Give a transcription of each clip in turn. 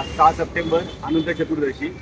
आज 6 September Anant Chaturdashi.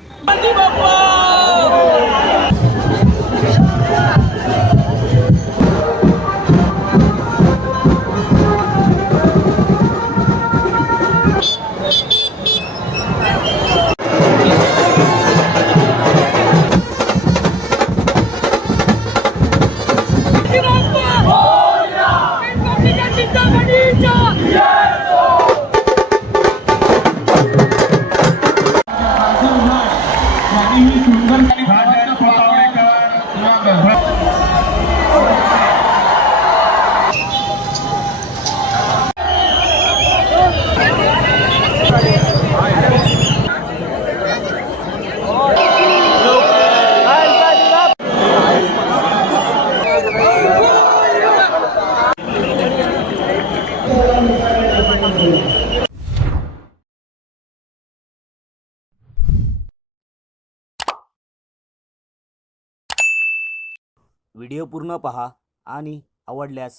Video पूर्ण पहा आणि आवडल्यास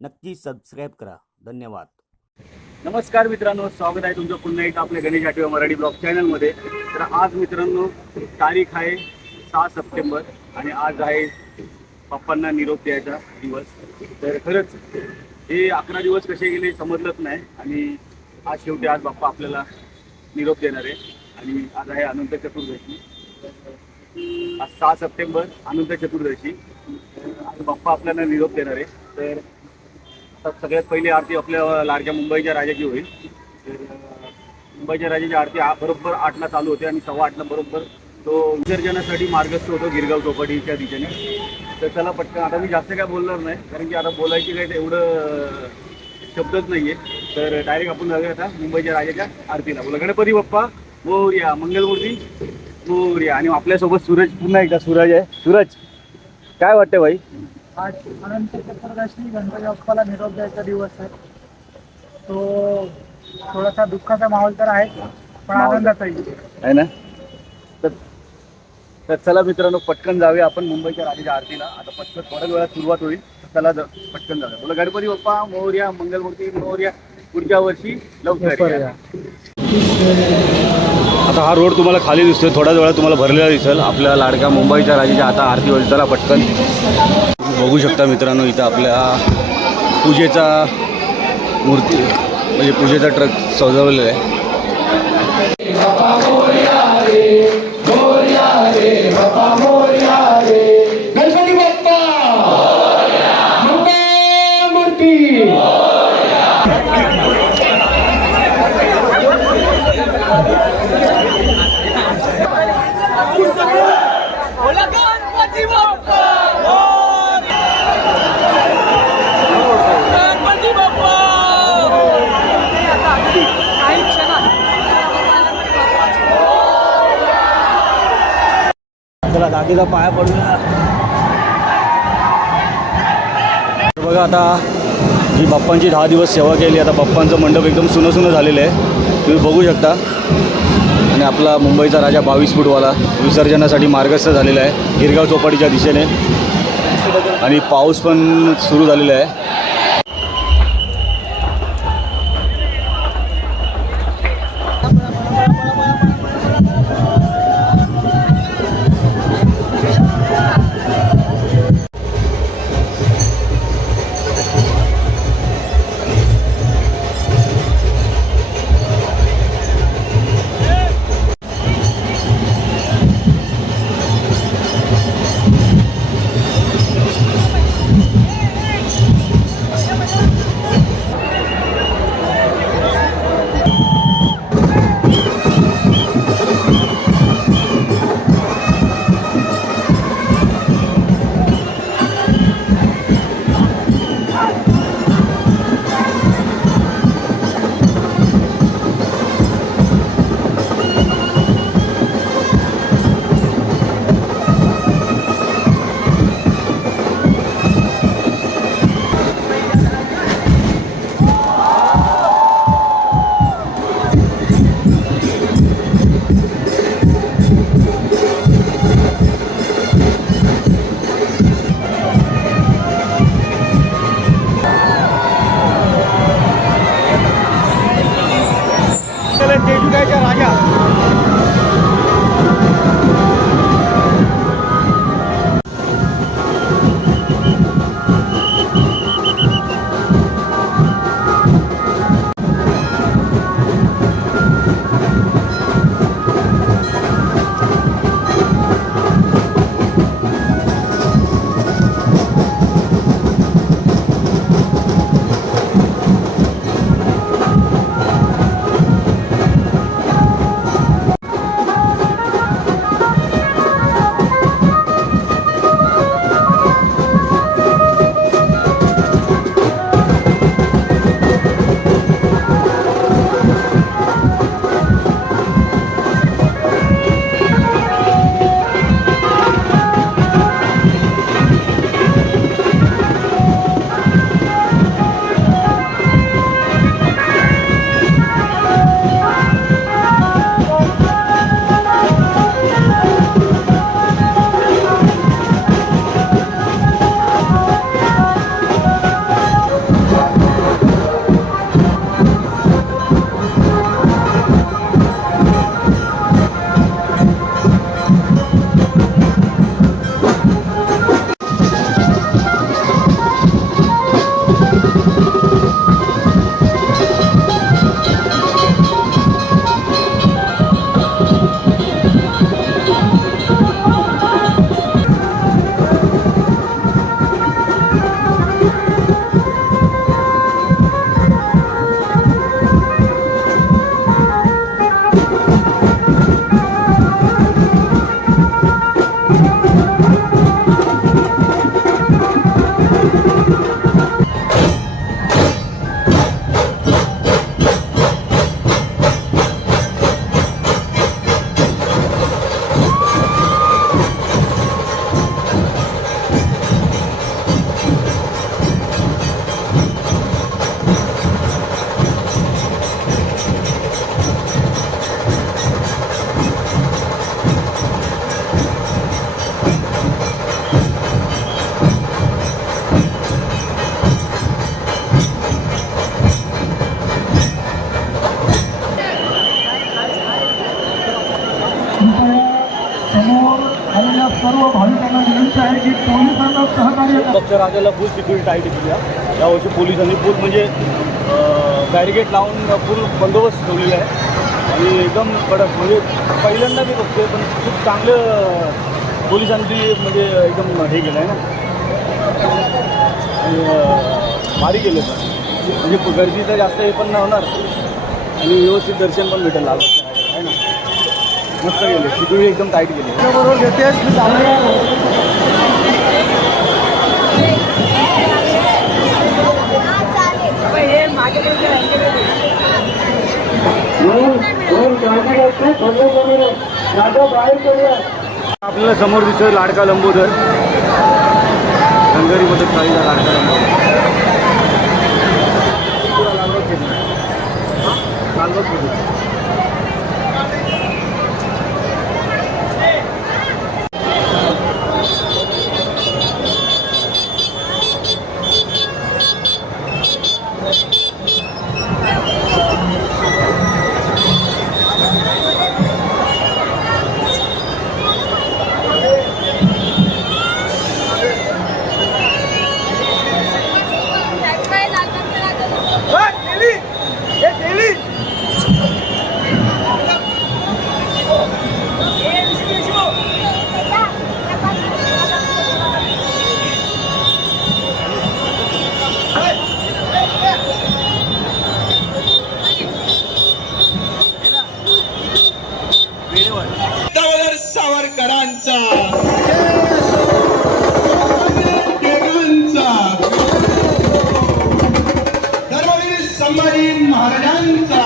नक्की सबस्क्राईब करा. धन्यवाद. नमस्कार मित्रांनो, स्वागत आहे तुमचं पुन्हा एकदा आपल्या गणेश आठवे मराठी ब्लॉग चॅनलमध्ये. तर आज मित्रांनो तारीख आहे 6 सप्टेंबर आणि आज आहे बाप्पांना निरोप द्यायचा दिवस. तर खरंच हे 11 दिवस कसे गेले समजलंच नाही आणि आज शेवटी आज बाप्पा आपल्याला निरोप देणार आहे. आणि आज आहे अनंत चतुर्दशी. आज 6 सप्टेंबर अनंत चतुर्दशी. आज बाप्पा आपल्याला निरोप देणार आहे. तर आता सगळ्यात पहिली आरती आपल्या लाडक्या मुंबईच्या राजाची होईल. तर मुंबईच्या राजाची आरती बरोबर 8ला चालू होते आणि 8:15ला बरोबर तो विसर्जनासाठी मार्गस्थ होतो गिरगाव चौपाटीच्या दिशेने. तर चला पटकन, आता मी जास्त काय बोलणार नाही कारण की आता बोलायची काही एवढं शब्दच नाही आहे. तर डायरेक्ट आपण जाऊया आता मुंबईच्या राजाच्या आरतीला. बोला गणपती बाप्पा मोरया, मंगलमूर्ती मोरया. आणि आपल्यासोबत सूरज पुन्हा एकदा सूरज आहे. सूरज काय वाटतं भाई? आज अनंत चतुर्दशी गणपती बाप्पाला निरोप द्यायचा दिवस आहे. तो थोडासा दुःखाचा माहोल तर आहे पण आनंदाचाही आहे ना. तर चला मित्रांनो पटकन जाऊया आपण मुंबईच्या राजाच्या आरतीला. आता पटकन थोड्या वेळात सुरुवात होईल. चला पटकन जाऊया. बोला गणपती बाप्पा मोरया, मंगलमूर्ती मोरया, पुढच्या वर्षी लवकर या. आता हा रोड तुम्हाला खाली दिसतोय, थोड्याच वेळात तुम्हाला भरलेला दिसेल. आपल्या लाडक्या मुंबईच्या राजाच्या आता आरती होईल. चला पटकन. बघू शकता मित्रांनो इथं आपल्या पूजेचा मूर्ती म्हणजे पूजेचा ट्रक सजवलेला आहे. गणपती बाप्पा मंगलमूर्ती. चला दादीला पाया पडूया. बघा आता ही बाप्पांची 10 दिवस सेवा केली. आता बाप्पांचं मंडप एकदम सुनं झालेलं आहे, तुम्ही बघू शकता. आणि आपला मुंबईचा राजा 22 फूटवाला विसर्जनासाठी मार्गस्थ झालेला आहे गिरगाव चौपाटीच्या दिशेने. आणि पाऊस पण सुरू झालेला आहे. आलेल्या सर्व भाविकांना विनंती आहे की पोलिसांना सहकार्य करा. पक्ष राजाला फुल सिक्युरिटी टाईट केली आहे यावर्षी पोलिसांनी फुल म्हणजे बॅरिगेट लावून फुल बंदोबस्त ठेवलेला आहे आणि एकदम कडक म्हणजे पहिल्यांदा मी बघतोय पण खूप चांगलं पोलिसांनी म्हणजे एकदम हे केलं आहे ना आणि भारी केलं पण म्हणजे गर्दी तर जास्त हे पण नाही होणार आणि व्यवस्थित दर्शन पण भेटेल लाल आहे ना मस्त गेले सिक्युरिटी एकदम टाईट गेली त्याबरोबर घेतेस मी आपल्याला समोर दिसतोय लाडका लंबोदर धनगरी मदत चाळीचा लाडका लंबोदर लालबाग केली. दामोदर सावरकरांचा टिळकांचा धर्मवीर संभाजी महाराजांचा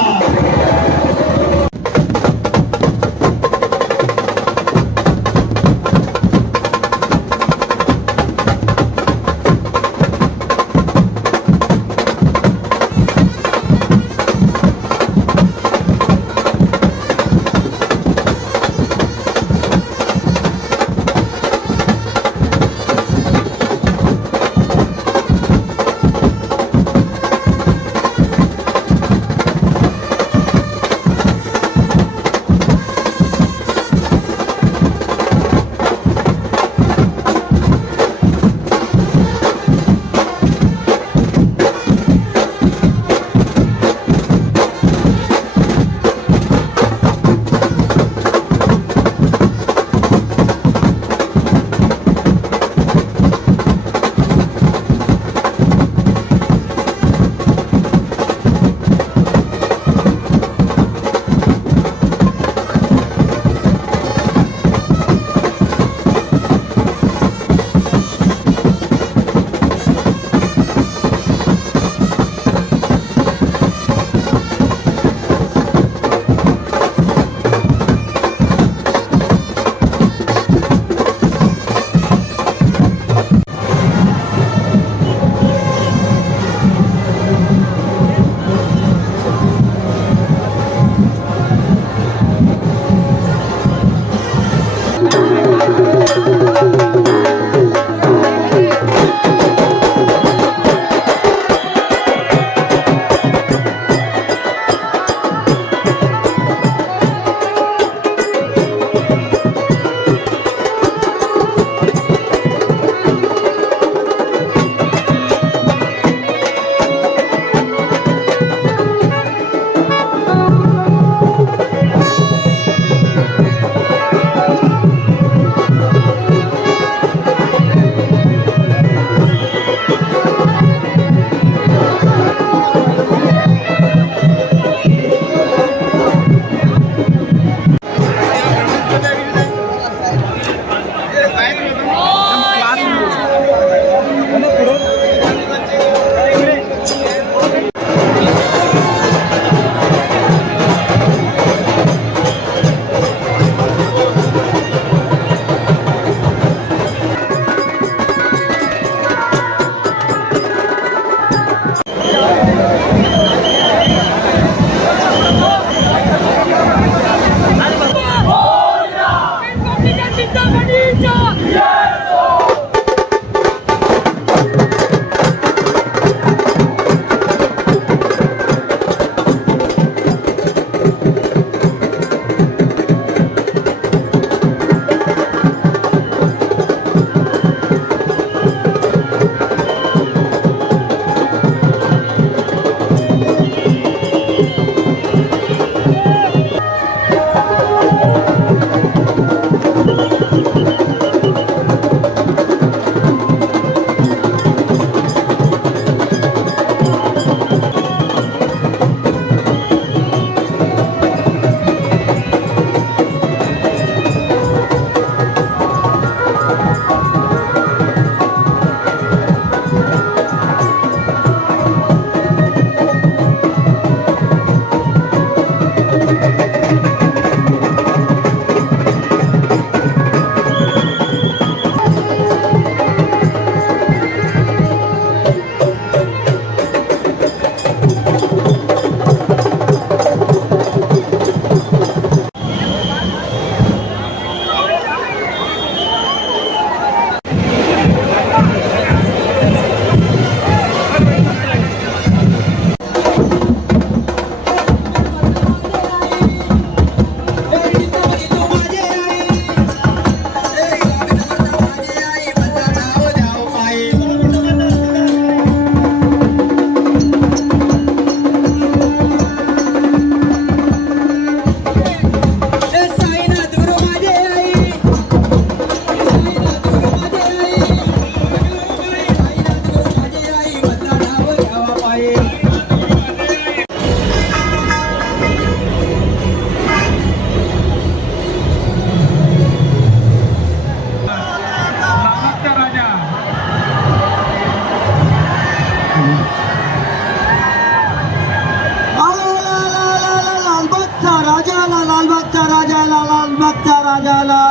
राजाला.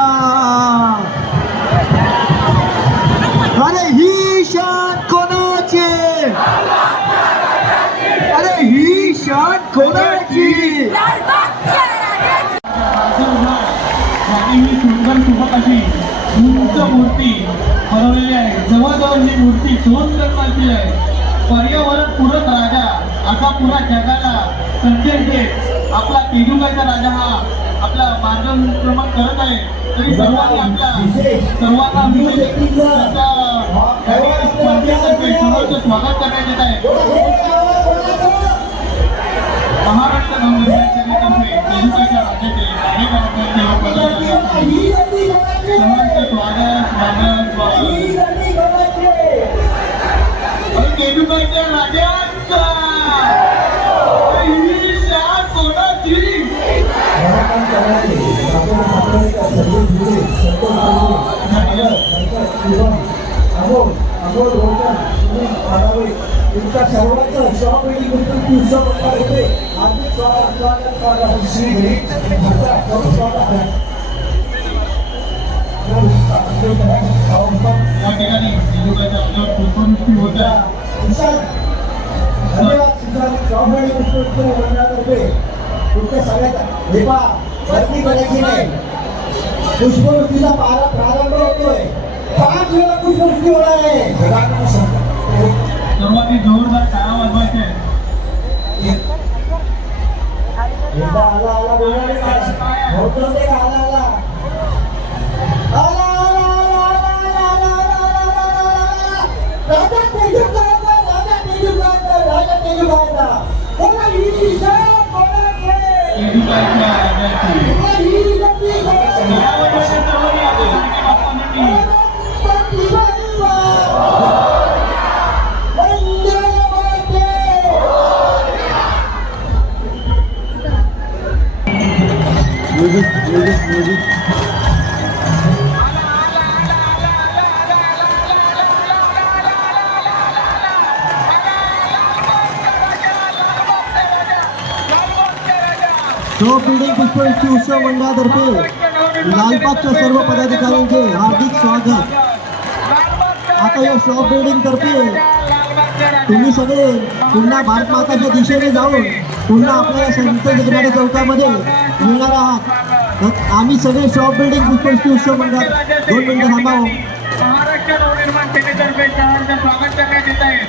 अरे ही शान कोणाची? अरे ही शान कोणाची? आणि ही सुंदर सुबक अशी उंच मूर्ती बनवलेली आहे. जवळजवळ ही मूर्ती 2 टन मालकी आहे. पर्यावरण पूरक राजा असा पुरा जगाला संदेश देत आपला तेजुगाईचा राजा हा आपला मार्गक्रमण करत आहे. तरी सर्वांना स्वागत करण्यात येत आहे. महाराष्ट्र नवनिर्माण सेनेतर्फे तेजुगाईच्या राजाचे तेजुगाईच्या राजाचा ही शान कोणाची? तुमच्या सर्वांचं शॉप उत्सव होते. हार्दिक स्वागत श्री स्वागत आहे. या ठिकाणी तेजुगाईच्या राजावर पुष्पवृष्टी होत आहे. धन्यवाद शॉप पुष्पोत्सव मंडळातर्फे तुमच्या सगळ्यात हे पहा गर्दी करायची नाही. पुष्पवृष्टीचा प्रारंभ होतोय. 5 वेळा पुष्पवृष्टी होणार आहे. सर्वांनी जोरदार टाळ्या वाजवायचे. आला आला आला बोलणारे काय होतं ते आला आला आला राजा तेजुगाईचा राजा तेजुगाईचा राजा तेजुगाईचा. कोणा ही शान कोणाची? तेजुगाईच्या राजाची ही गती कोणाची? यावर्षी सर्वांनी आपल्या लाडक्या बाप्पांनी शॉप बिल्डिंग पुष्पवृष्टी उत्सव मंडळातर्फे लालबागच्या सर्व पदाधिकाऱ्यांचे हार्दिक स्वागत. आता या शॉप बिल्डिंग तर्फे तुम्ही सगळे पुन्हा भारत माताच्या दिशेने जाऊन पुन्हा आपल्या या संत जगनाडे चौकामध्ये येणार आहात. तर आम्ही सगळे शॉप बिल्डिंग पुष्पवृष्टी उत्सव मंडळात 2 मिनिटं थांबावं. महाराष्ट्र नवनिर्माण सेनेतर्फे शहराचं स्वागत करण्यात येत आहे.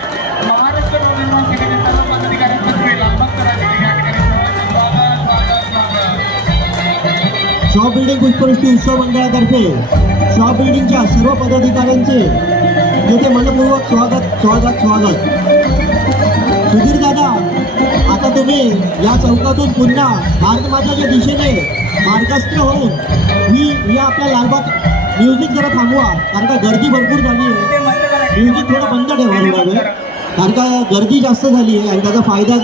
महाराष्ट्र नवनिर्माण सेनेच्या सर्व पदाधिकाऱ्यांतर्फे लालबागच्या राजाचे या ठिकाणी स्वागत स्वागत स्वागत. शॉप बिल्डिंग पुष्पवृष्टी उत्सव मंडळातर्फे शॉप बिल्डिंगच्या सर्व पदाधिकाऱ्यांचे येथे मनपूर्वक स्वागत स्वागत स्वागत. सुधीर दादा, आता तुम्ही या चौकातून पुन्हा भारत माताच्या दिशेने मार्गस्थ होऊन ही या आपल्या लालबाग म्युझिक जरा थांबवा, कारण का गर्दी भरपूर झाली आहे. म्युझिक थोडं बंद ठेवा थोडा वेळ, कारण का गर्दी जास्त झाली आहे आणि त्याचा फायदा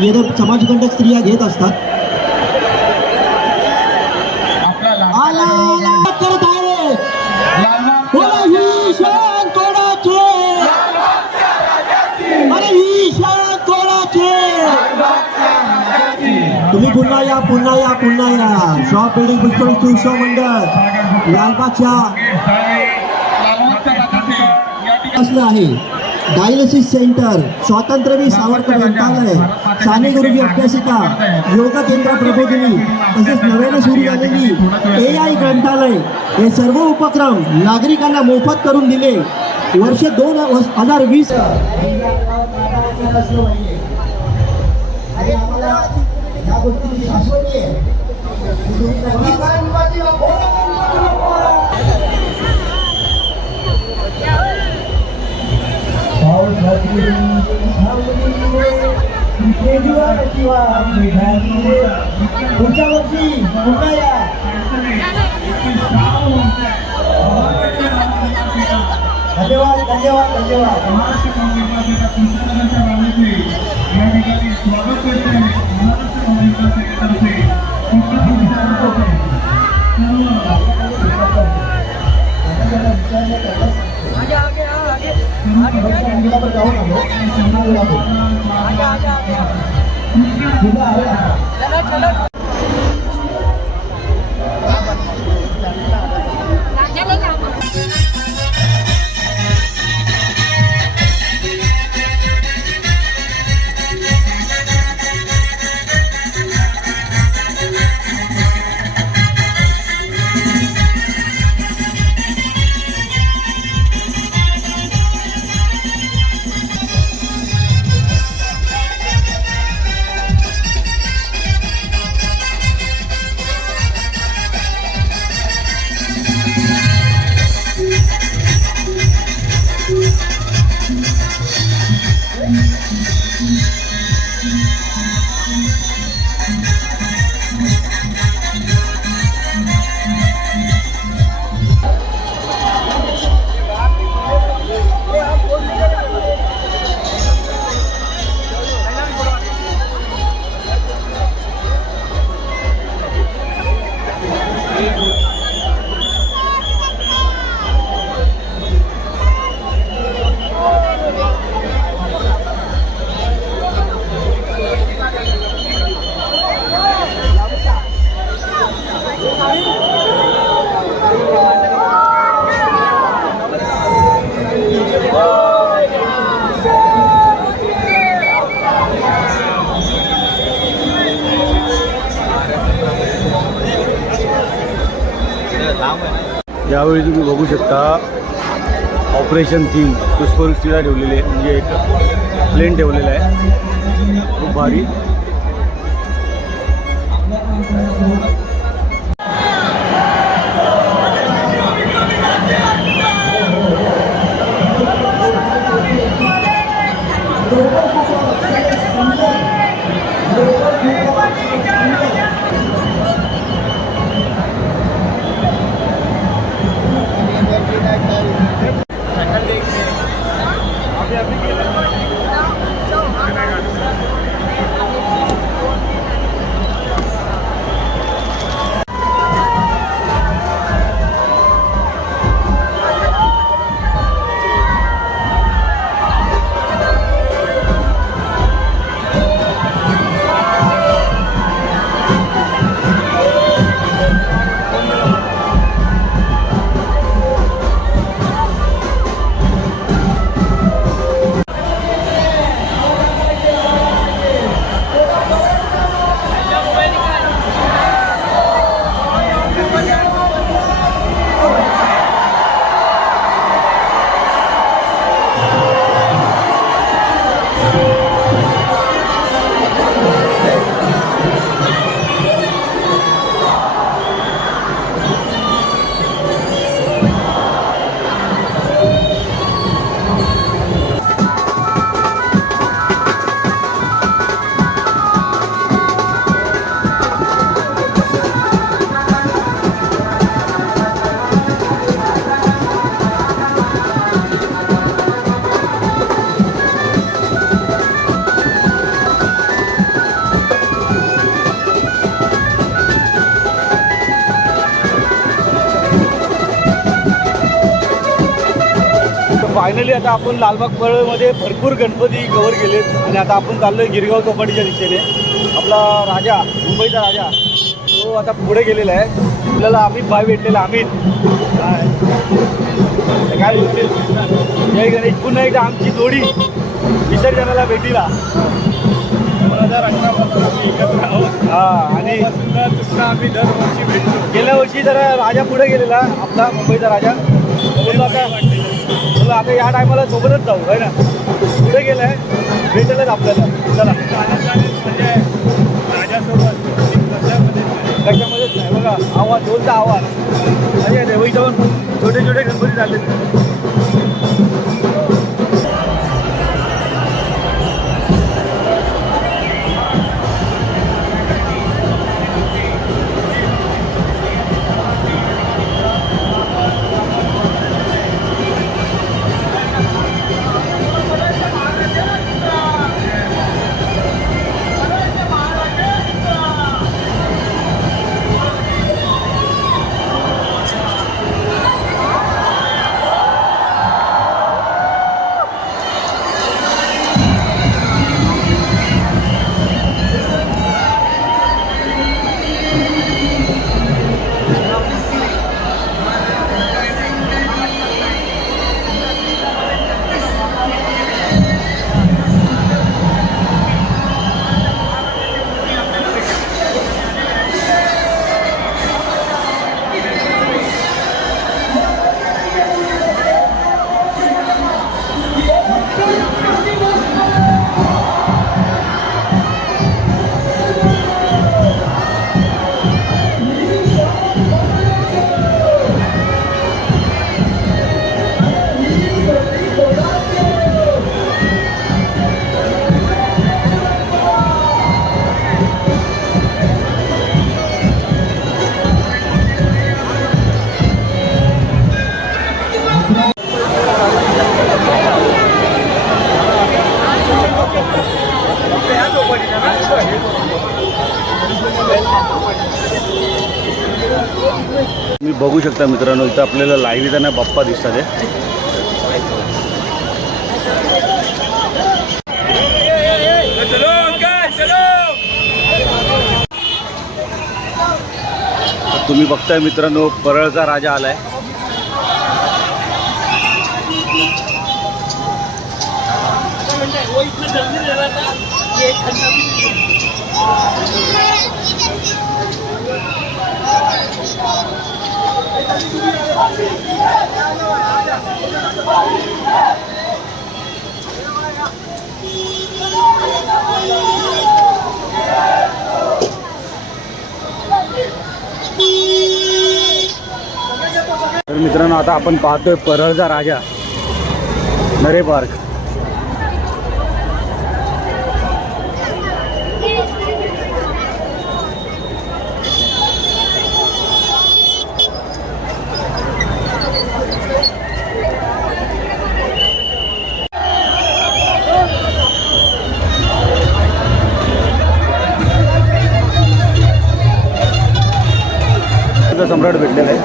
येणं समाजकंटक स्त्रिया घेत असतात. आला आला करत आहे. बोला ही शान कोणाची? अरे ही शान कोणाची? तुम्ही पुन्हा या पुन्हा या पुन्हा या. शॉप बिल्डिंग पुष्पवृष्टी उत्सव मंडळ लालबागच्या असलं आहे. डायलिसिस सेंटर, स्वातंत्र्यवीर सावरकर ग्रंथालय, साने गुरुजी अभ्यासिका, योगा केंद्र प्रबोधिनी, तसेच नव्याने सुरू झालेली AI ग्रंथालय, हे सर्व उपक्रम नागरिकांना मोफत करून दिले. वर्ष 2020 या गोष्टीची शाश्वती आहे. पुढच्या वर्षी पुन्हा या. धन्यवाद धन्यवाद धन्यवाद. महाराष्ट्र नवनिर्माण पुस्तकांच्या राजाचे या ठिकाणी स्वागत करते. महाराष्ट्र नवनिर्माण सेनेतर्फे यावेळी तुम्ही बघू शकता ऑपरेशन थीम पुष्पवृष्टीला ठेवलेली आहे, म्हणजे एक प्लेन ठेवलेला आहे, खूप भारी. फायनली आता आपण लालबाग परळमध्ये भरपूर गणपती कव्हर केलेत आणि आता आपण चाललोय गिरगाव चौपाटीच्या दिशेने. आपला राजा, मुंबईचा राजा, तो आता पुढे गेलेला आहे. आपल्याला अमित भाई भेटलेला. अमित काय बोलतील? जय गणेश. पुन्हा एकदा आमची जोडी विसर्जनाला भेटीला 2018 पासून आम्ही एकत्र आहोत. हां, आणि आम्ही दरवर्षी भेटतो. गेल्या वर्षी जरा राजा पुढे गेलेला, आपला मुंबईचा राजा. बोललो आता या टायमाला सोबतच जाऊ आहे ना. पुढे गेलाय, भेटेलच आपल्याला. चला. म्हणजे राजासोबत कशामध्येच नाही बघा. आवाज, जोरचा आवाज. म्हणजे देवई जाऊन छोटे छोटे गणपती झाले. तुम्ही बघू शकता मित्रांनो, इथं आपल्याला लाईव्ह येताना बाप्पा दिसतात आहे. तुम्ही बघताय मित्रांनो, परळचा राजा आलाय. तर मित्रांनो, आता आपण पाहतोय परळचा राजा नरे पार्क. सम्राट भेटलेला आहे.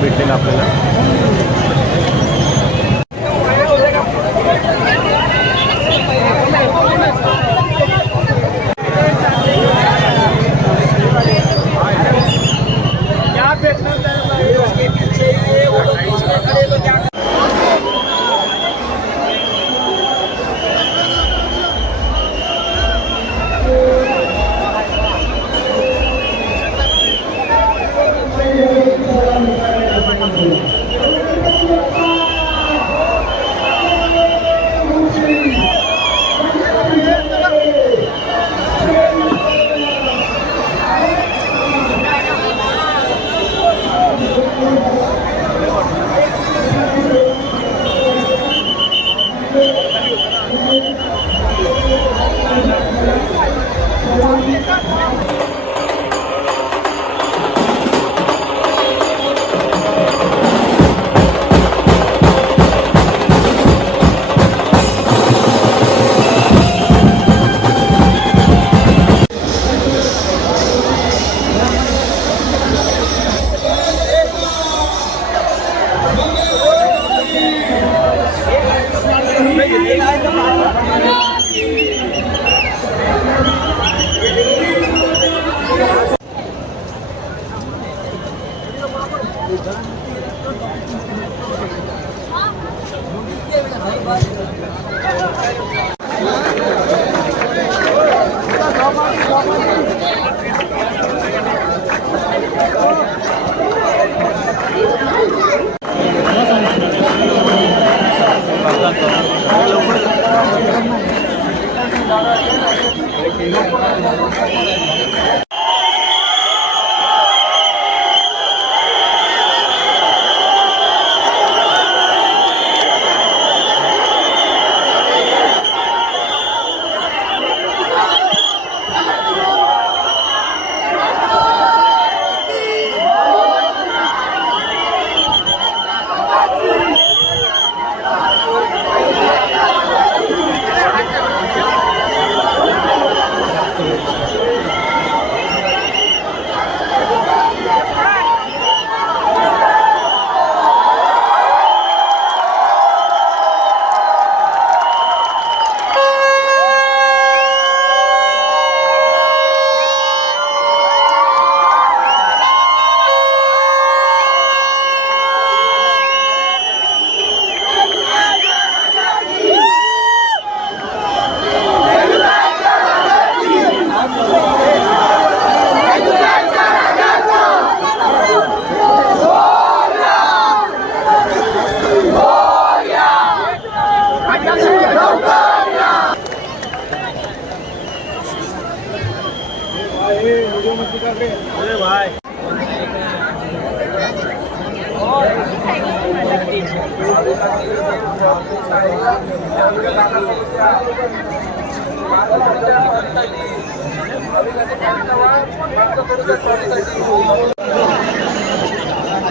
भेटलेला आपल्याला.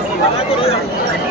Gracias.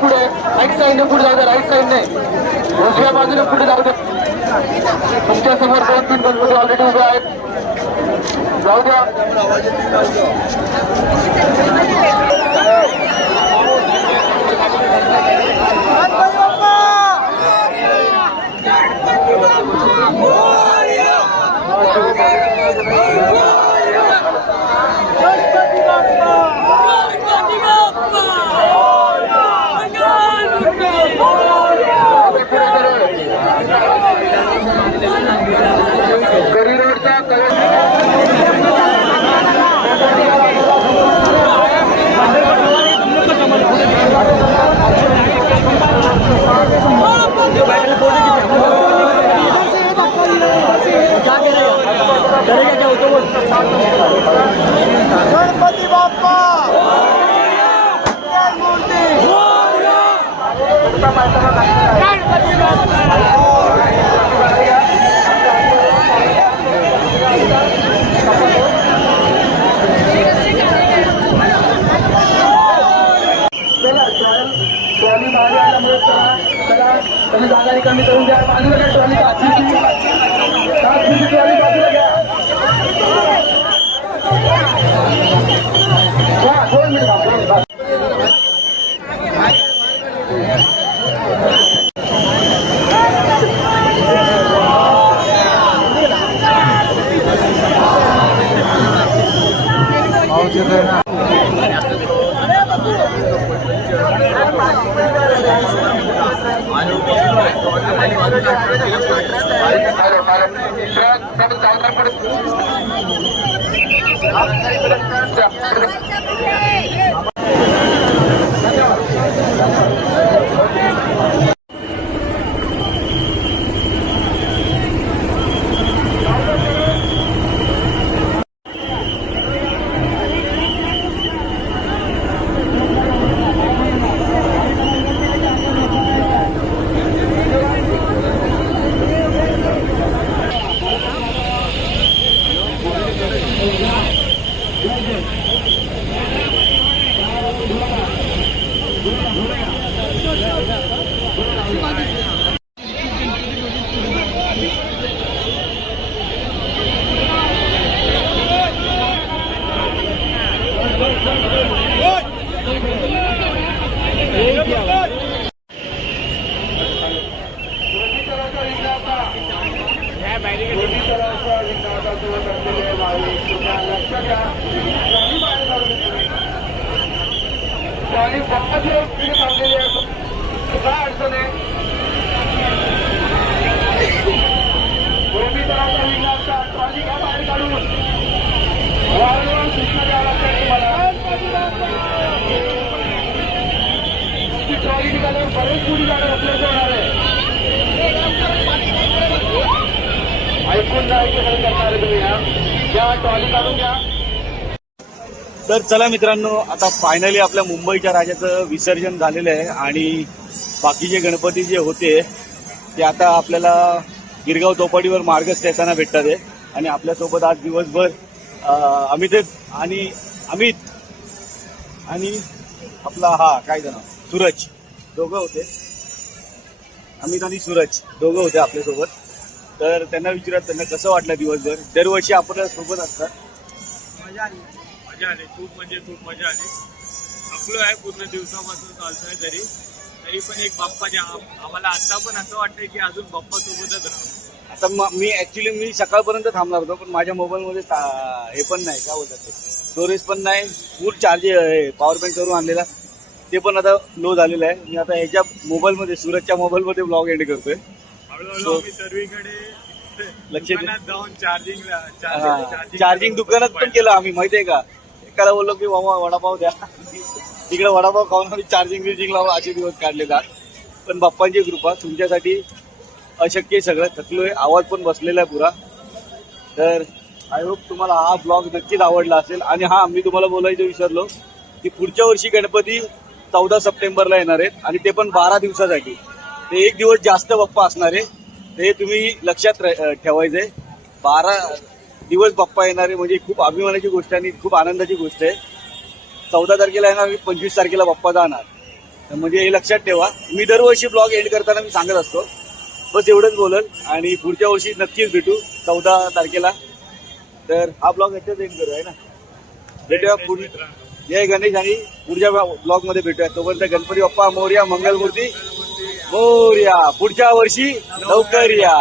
पुढे राईट साईडने पुढे जाऊ द्या, राईट साईडने उजव्या बाजूने पुढे जाऊ द्या. तुमच्या समोर 2-3 गणपती ऑलरेडी उभे आहेत, जाऊ द्या. गणपती बाप्पा मूर्ती ट्रॉली बाहेर आल्यामुळे चला तुम्ही जागा रिकामी करून द्या. बाजूला घ्या ट्रॉली, ट्रॉली बाजूला घ्या. 2 मिनिट. ट्रॉली बाजूला लावलेली आहे. काय अडचण आहे? दोन्ही तलावाचा विकास ट्रॉली का बाहेर काढून वारंवार सूचना द्याव्या लागतात तुम्हाला. ट्रॉली निघाल्यावर बरेच पुढे जाणार असल्याचं होणार आहे. ऐकून जायचं करणार तुम्ही या ट्रॉली काढून घ्या. तर चला मित्रांनो, आता फायनली आपल्या मुंबईच्या राजाचं विसर्जन झालेलं आहे आणि बाकीचे गणपती जे होते ते आता आपल्याला गिरगाव चौपाटीवर मार्गस्थ येताना भेटतात आहे. आणि आपल्यासोबत आज दिवसभर अमित आणि आपला काय जण सूरज दोघं होते. अमित आणि सूरज दोघं होते आपल्यासोबत. तर त्यांना विचारत त्यांना कसं वाटलं दिवसभर. दरवर्षी आपल्या सोबत असतात. मजा आली, खूप मजा आली. आपलं आहे पूर्ण दिवसापासून चालतोय तरी पण एक बाप्पाच्या आम्हाला आता पण असं वाटतंय की अजून बाप्पा सोबतच राहावं. आता मी सकाळपर्यंत थांबणार होतो, पण माझ्या मोबाईलमध्ये हे पण नाही, काय बोलतात ते, स्टोरेज पण नाही. फुल चार्ज पॉवर बँक करून आणलेला ते पण आता लो झालेलं आहे. मी आता ह्याच्या मोबाईलमध्ये सूरजच्या मोबाईलमध्ये ब्लॉग एंड करतोय. हळूहळू आम्ही सर्वीकडे लक्ष दुकानात जाऊन चार्जिंग दुकानात पण केलं आम्ही, माहितीये का. एकाला बोललो की बाबा वडापाव द्या, तिकडे वडापाव खाऊन आम्ही चार्जिंग लावून असे दिवस काढले जात. पण बाप्पांची कृपा, तुमच्यासाठी अशक्य सगळं. थकलोय, आवाज पण बसलेला आहे पुरा. तर आय होप तुम्हाला हा ब्लॉग नक्कीच आवडला असेल. आणि मी तुम्हाला बोलायचं विसरलो की पुढच्या वर्षी गणपती 14 सप्टेंबरला येणार आहेत आणि ते पण 12 दिवसासाठी. ते एक दिवस जास्त बाप्पा असणार आहे, ते तुम्ही लक्षात ठेवायचंय. 12 दिवस बाप्पा येणारे म्हणजे खूप अभिमानाची गोष्ट आणि खूप आनंदाची गोष्ट आहे. 14 तारखेला येणार, 25 तारखेला बाप्पा जाणार, म्हणजे हे लक्षात ठेवा. मी दरवर्षी ब्लॉग एंड करताना मी सांगत असतो, बस एवढंच बोलल. आणि पुढच्या वर्षी नक्कीच भेटू 14 तारखेला. तर हा ब्लॉग याच्याच एंड करू आहे ना. भेटूया पुढे. जय गणेश आणि पुढच्या ब्लॉग मध्ये भेटूया. तोपर्यंत गणपती बाप्पा मोरया, मंगलमूर्ती मोरया. पुढच्या वर्षी लवकर या.